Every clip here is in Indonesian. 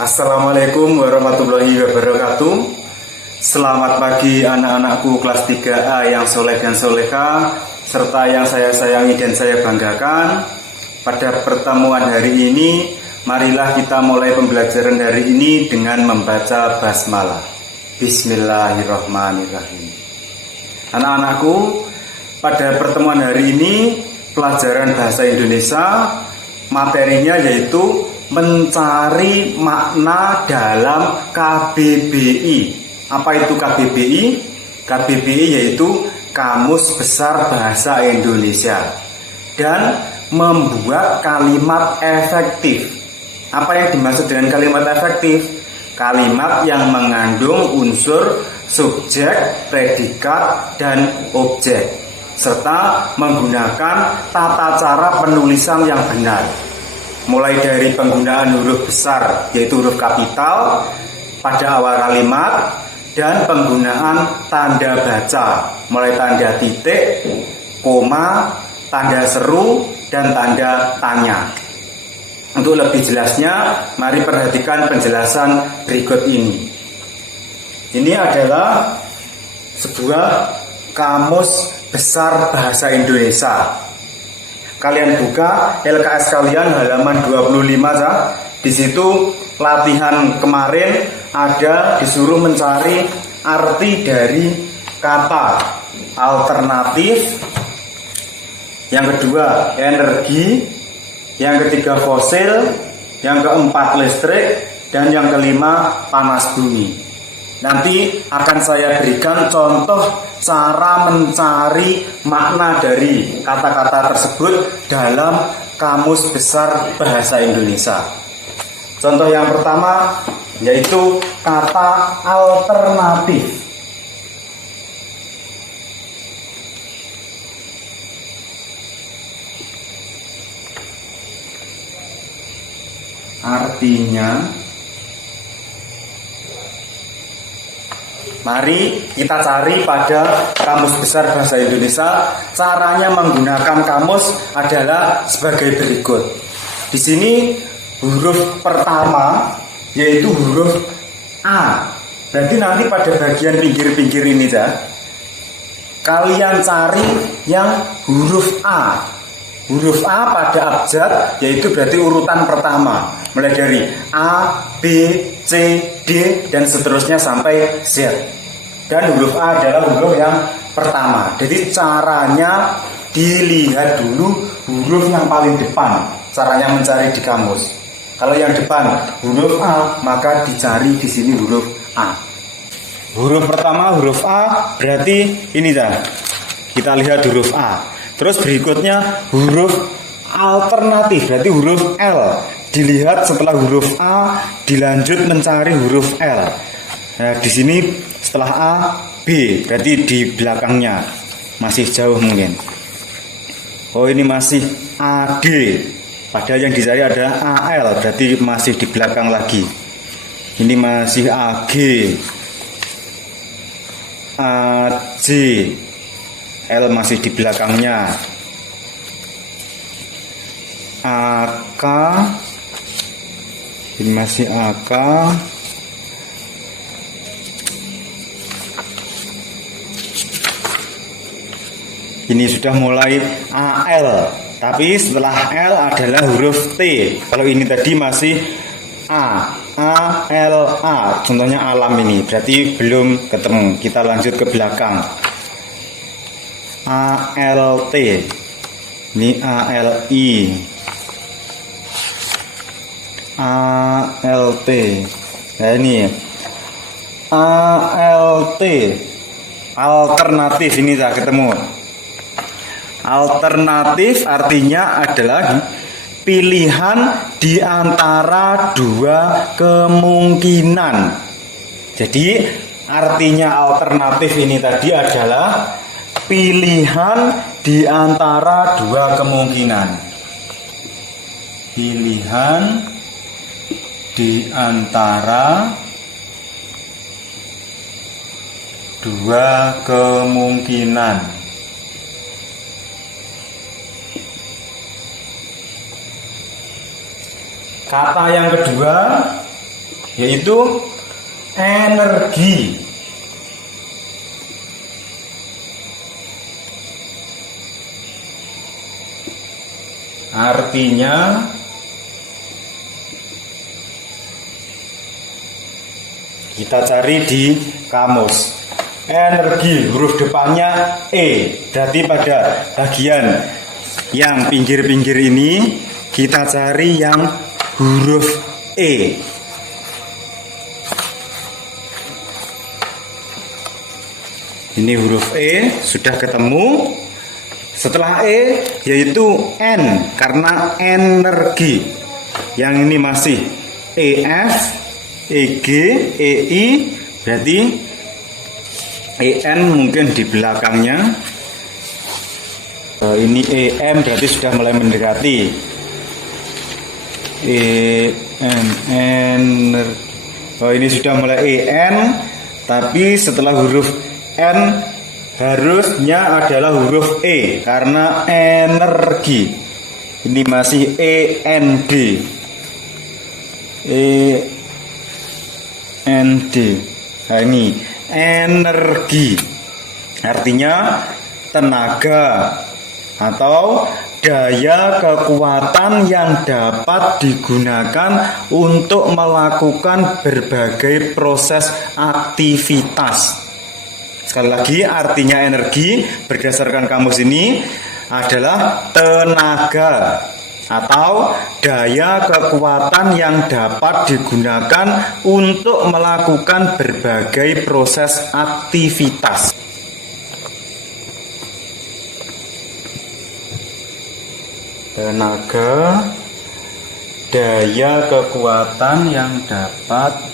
Assalamualaikum warahmatullahi wabarakatuh. Selamat pagi anak-anakku kelas 3A yang soleh dan soleha, serta yang saya sayangi dan saya banggakan. Pada pertemuan hari ini, marilah kita mulai pembelajaran hari ini dengan membaca basmalah. Bismillahirrahmanirrahim. Anak-anakku, pada pertemuan hari ini, pelajaran bahasa Indonesia, materinya yaitu mencari makna dalam KBBI. Apa itu KBBI? KBBI yaitu Kamus Besar Bahasa Indonesia. Dan membuat kalimat efektif. Apa yang dimaksud dengan kalimat efektif? Kalimat yang mengandung unsur subjek, predikat, dan objek, serta menggunakan tata cara penulisan yang benar. Mulai dari penggunaan huruf besar, yaitu huruf kapital pada awal kalimat, dan penggunaan tanda baca, mulai tanda titik, koma, tanda seru, dan tanda tanya. Untuk lebih jelasnya, mari perhatikan penjelasan berikut ini. Ini adalah sebuah kamus besar bahasa Indonesia. Kalian buka LKS kalian halaman 25 ya. Di situ latihan kemarin ada disuruh mencari arti dari kata alternatif, yang kedua energi, yang ketiga fosil, yang keempat listrik, dan yang kelima panas bumi. Nanti akan saya berikan contoh cara mencari makna dari kata-kata tersebut dalam Kamus Besar Bahasa Indonesia. Contoh yang pertama yaitu kata alternatif. Artinya, mari kita cari pada Kamus Besar Bahasa Indonesia. Caranya menggunakan kamus adalah sebagai berikut. Di sini huruf pertama yaitu huruf A. Berarti nanti pada bagian pinggir-pinggir ini ya, kalian cari yang huruf A. Huruf A pada abjad yaitu berarti urutan pertama, mulai dari A, B, C, D, dan seterusnya sampai Z. Dan huruf A adalah huruf yang pertama. Jadi caranya dilihat dulu huruf yang paling depan, caranya mencari di kamus. Kalau yang depan huruf A, maka dicari di sini huruf A. Huruf pertama huruf A berarti ini dah. Kita lihat huruf A. Terus berikutnya huruf alternatif berarti huruf L. Dilihat setelah huruf A, dilanjut mencari huruf L. Nah, di sini setelah A, B, berarti di belakangnya masih jauh mungkin. Oh, ini masih AD. Padahal yang dicari ada AL, berarti masih di belakang lagi. Ini masih AG, AJ, L masih di belakangnya, AK, ini masih AK, ini sudah mulai AL, tapi setelah L adalah huruf T. Kalau ini tadi masih A, L, A, contohnya alam ini, berarti belum ketemu. Kita lanjut ke belakang. ALT, ini ALI, ALT. Nah ini ALT, alternatif, ini sudah ketemu. Alternatif artinya adalah pilihan di antara dua kemungkinan. Jadi artinya alternatif ini tadi adalah pilihan di antara dua kemungkinan. Pilihan di antara dua kemungkinan. Kata yang kedua yaitu energi. Artinya kita cari di kamus. Energi huruf depannya E, berarti pada bagian yang pinggir-pinggir ini kita cari yang huruf E. Ini huruf E sudah ketemu. Setelah E yaitu N, karena energi. Yang ini masih EF, EG, EI, berarti EN mungkin di belakangnya. Ini EM berarti sudah mulai mendekati. Ini sudah mulai EN, tapi setelah huruf N harusnya adalah huruf E karena energi. Ini masih END. END. Nah, ini energi. Artinya tenaga atau daya kekuatan yang dapat digunakan untuk melakukan berbagai proses aktivitas. Sekali lagi, artinya energi berdasarkan kamus ini adalah tenaga atau daya kekuatan yang dapat digunakan untuk melakukan berbagai proses aktivitas. Tenaga, daya kekuatan yang dapat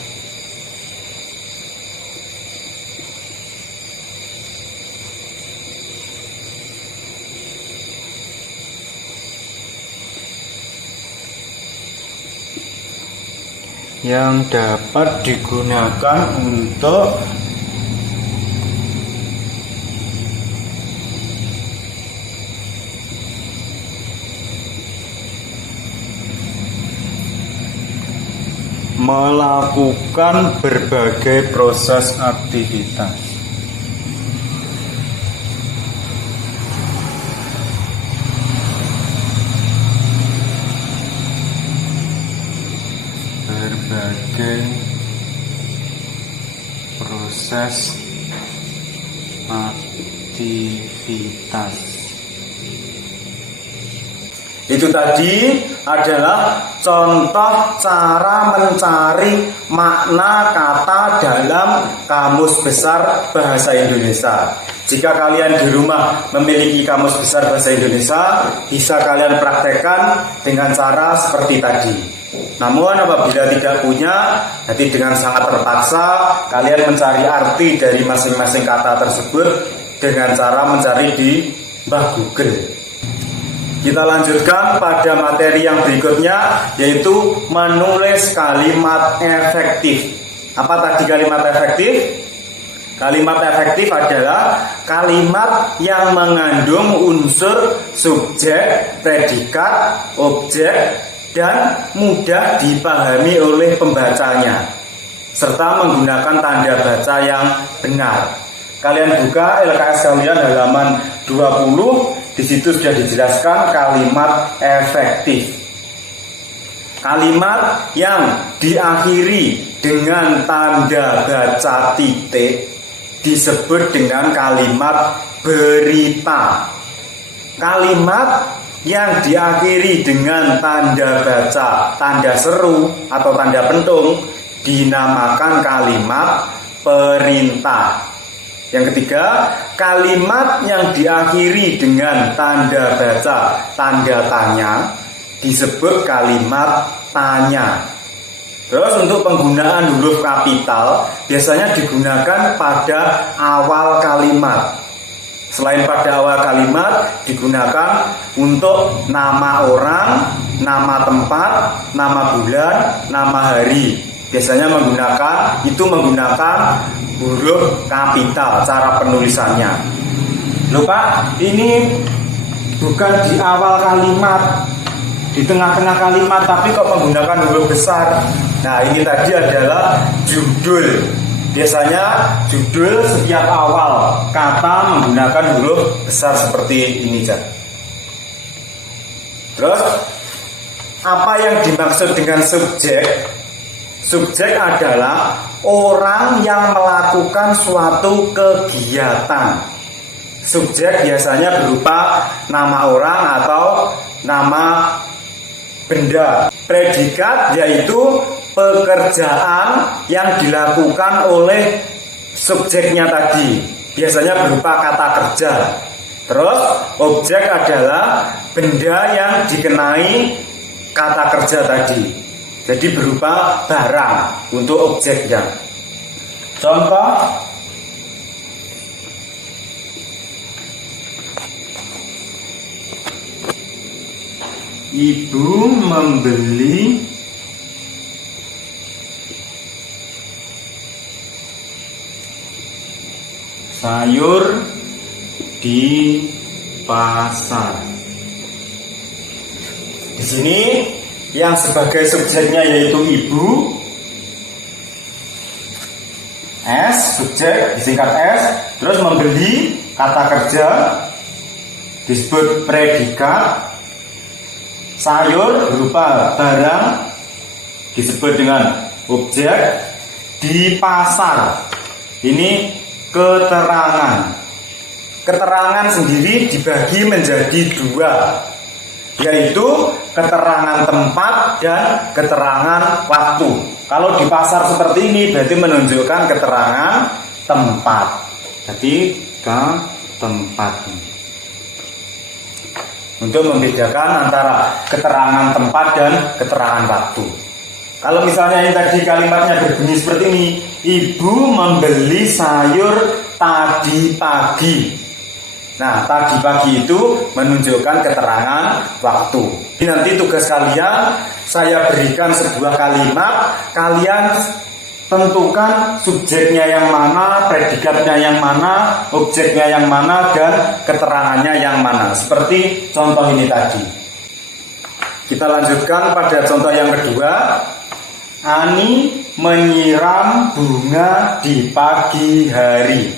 digunakan untuk melakukan berbagai proses aktivitas. Berbagai proses aktivitas. Itu tadi adalah contoh cara mencari makna kata dalam Kamus Besar Bahasa Indonesia. Jika kalian di rumah memiliki Kamus Besar Bahasa Indonesia, bisa kalian praktekkan dengan cara seperti tadi. Namun apabila tidak punya, jadi dengan sangat terpaksa kalian mencari arti dari masing-masing kata tersebut dengan cara mencari di Mbah Google. Kita lanjutkan pada materi yang berikutnya, yaitu menulis kalimat efektif. Apa tadi kalimat efektif? Kalimat efektif adalah kalimat yang mengandung unsur subjek, predikat, objek, dan mudah dipahami oleh pembacanya, serta menggunakan tanda baca yang benar. Kalian buka LKS kalian halaman 20, di situ sudah dijelaskan kalimat efektif. Kalimat yang diakhiri dengan tanda baca titik disebut dengan kalimat berita. Kalimat yang diakhiri dengan tanda baca, tanda seru atau tanda pentung dinamakan kalimat perintah. Yang ketiga, kalimat yang diakhiri dengan tanda baca, tanda tanya disebut kalimat tanya. Terus untuk penggunaan huruf kapital biasanya digunakan pada awal kalimat. Selain pada awal kalimat, digunakan untuk nama orang, nama tempat, nama bulan, nama hari. Biasanya menggunakan huruf kapital cara penulisannya. Loh Pak, ini bukan di awal kalimat, di tengah-tengah kalimat, tapi kok menggunakan huruf besar? Nah, ini tadi adalah judul. Biasanya judul setiap awal kata menggunakan huruf besar seperti ini, Cak. Terus apa yang dimaksud dengan subjek? Subjek adalah orang yang melakukan suatu kegiatan. Subjek biasanya berupa nama orang atau nama benda. Predikat yaitu pekerjaan yang dilakukan oleh subjeknya tadi. Biasanya berupa kata kerja. Terus objek adalah benda yang dikenai kata kerja tadi. Jadi berupa barang untuk objeknya. Contoh, ibu membeli sayur di pasar. Di sini yang sebagai subjeknya yaitu ibu, S, subjek disingkat S, terus membeli kata kerja disebut predikat, sayur berupa barang disebut dengan objek, di pasar ini keterangan. Keterangan sendiri dibagi menjadi dua, yaitu keterangan tempat dan keterangan waktu. Kalau di pasar seperti ini berarti menunjukkan keterangan tempat. Jadi ke tempat. Untuk membedakan antara keterangan tempat dan keterangan waktu. Kalau misalnya ini tadi kalimatnya berbunyi seperti ini, ibu membeli sayur tadi pagi. Nah, tadi pagi itu menunjukkan keterangan waktu. Jadi nanti tugas kalian, saya berikan sebuah kalimat, kalian tentukan subjeknya yang mana, predikatnya yang mana, objeknya yang mana, dan keterangannya yang mana. Seperti contoh ini tadi. Kita lanjutkan pada contoh yang kedua. Ani menyiram bunga di pagi hari.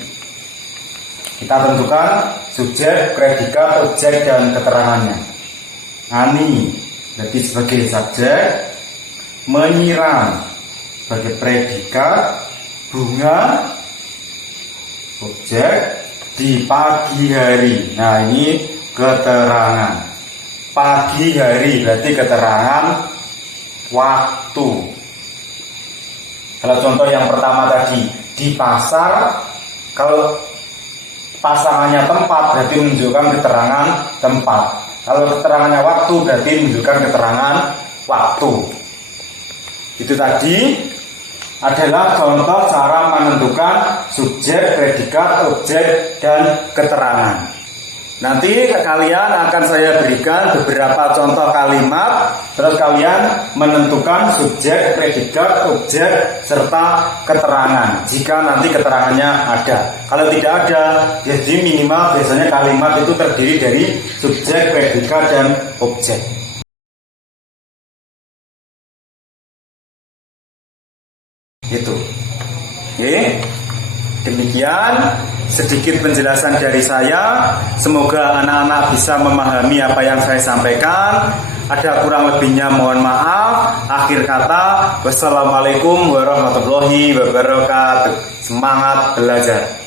Kita tentukan subjek, predikat, objek, dan keterangannya. Ani jadi sebagai subjek, menyiram sebagai predikat, bunga objek, di pagi hari. Nah, ini keterangan. Pagi hari berarti keterangan waktu. Kalau contoh yang pertama tadi di pasar, kalau pasangannya tempat berarti menunjukkan keterangan tempat. Kalau keterangannya waktu berarti menunjukkan keterangan waktu. Itu tadi adalah contoh cara menentukan subjek, predikat, objek, dan keterangan. Nanti kalian akan saya berikan beberapa contoh kalimat, terus kalian menentukan subjek, predikat, objek, serta keterangan. Jika nanti keterangannya ada. Kalau tidak ada, jadi minimal biasanya kalimat itu terdiri dari subjek, predikat, dan objek. Itu. Oke. Demikian sedikit penjelasan dari saya. Semoga anak-anak bisa memahami apa yang saya sampaikan. Ada kurang lebihnya mohon maaf. Akhir kata, wassalamualaikum warahmatullahi wabarakatuh. Semangat belajar.